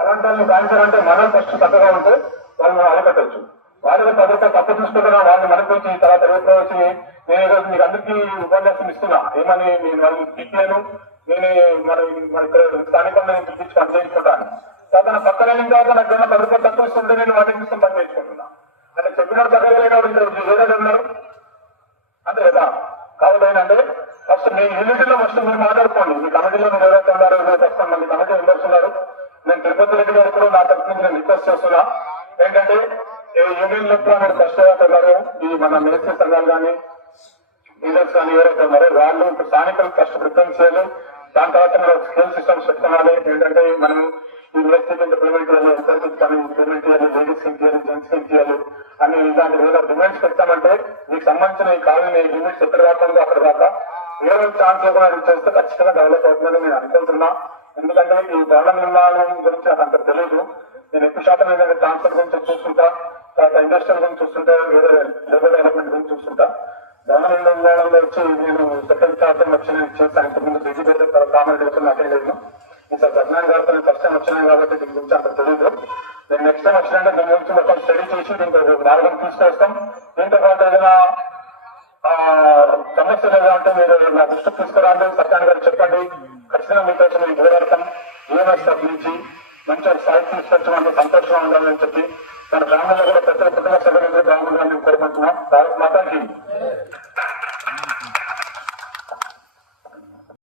అలాంటి వాళ్ళని బ్యాన్సర్ అంటే మనం ఫస్ట్ చక్కగా ఉంటే వాళ్ళని అలకట్టచ్చు. వాళ్ళకి 10 రూపాయలు తప్పు చూసుకుంటున్నా వాళ్ళని మనకొచ్చి తర్వాత రేపు వచ్చి నేను ఈరోజు మీకు అందరికీ ఉపన్యాసం ఇస్తున్నా ఏమని నేను వాళ్ళని పిలిపాను, నేను మన ఇక్కడ స్థానికంగా నేను పిలిపించి పని చేయించుకుంటాను. తర్వాత పక్కన తర్వాత నాకు ఏమైనా 10 రూపాయలు తక్కువ ఇస్తుంటే నేను వాటికి తీసుకుని పని చేయించుకుంటున్నా. అంటే చెప్పిన చక్కగా వేరే ఉన్నారు అంతే కదా. కాబట్టి ఏంటంటే ఫస్ట్ మీ యూనిటీలో ఫస్ట్ మీరు మాట్లాడుకోండి. మీ కమిటీలో మీరు ఎవరైతే ఉన్నారో ఫస్ట్ మంది కమిటీ మెంబర్స్ ఉన్నారు. నేను తిరుపతి రెడ్డి గారు కూడా నా తరఫు నుంచి నేను రిక్వెస్ట్ చేస్తున్నా ఏంటంటే ఈ యూనియన్ లో కూడా మీరు ఫస్ట్ ఎవరైతే ఉన్నారో ఈ మన మేస్త్రి సంఘాలు కానీ లీడర్స్ కానీ ఎవరైతే ఉన్నారో వాళ్ళు స్థానికులకు ఫస్ట్ ప్రిఫరెన్స్ చేయాలి. దాని తర్వాత మనం స్కిల్ సిస్టమ్స్ చెప్తున్నారు. ఏంటంటే మనం ఈ మేస్త్రికి ఇంప్లిమెంట్ చేయాలి, ఎంతవరకు కానీ ఇంప్లిమెంట్ చేయాలి, లేడీస్ కి చేయాలి, జెంట్స్ కి చేయాలి అని ఇలాంటి వేరే డిమాండ్స్ పెట్టామంటే మీకు సంబంధించిన ఈ కాలనీ లిమిట్స్ ఎక్కడ రాకుండా అక్కడ దాకా ఏ ఛాన్స్ లేకుండా చేస్తే ఖచ్చితంగా డెవలప్ అవుతుందని నేను అనుకుంటున్నా. ఎందుకంటే ఈ భవన నిర్మాణం గురించి నాకు అంత తెలియదు. నేను ఎక్కువ శాతం ఏంటంటే ట్రాన్స్పోర్ట్ గురించి చూస్తుంటా, తర్వాత ఇండస్ట్రియల్ గురించి చూస్తుంటా, వేరే లేబర్ డెవలప్మెంట్ గురించి చూస్తుంటా. భవన నిర్మాణంలో వచ్చి నేను సెకండ్ శాతం వచ్చి నేను చేస్తాను. ఇంతకుముందు బిజీ కామన్ చేస్తున్న అటెండ్ అయ్యాను. ఈసారి సజ్ఞాన్ గారితో నేను ఫస్ట్ టైం వచ్చినాను కాబట్టి దీని గురించి అంత తెలియదు. నేను నెక్స్ట్ టైం వచ్చినంటే దీని గురించి మొత్తం స్టడీ చేసి దీంట్లో మార్గం తీసుకొస్తాం. దీంతో పాటు ఏదైనా సమస్య లేదా అంటే మీరు నా దృష్టికి తీసుకురాండి, సత్యాన్ని గారు చెప్పండి. ఖచ్చితంగా మీకోసం మేము నిలబడతాం. ఈఎంఎస్ తగ్గించి మంచి స్థాయి తీసుకొచ్చామంటే సంతోషంగా ఉండాలని చెప్పి మన గ్రామంలో కూడా ప్రతి కుటుంబ సభ్యులందరూ బాగుండాలని కోరుకుంటున్నాం. భారత్ మాతాకి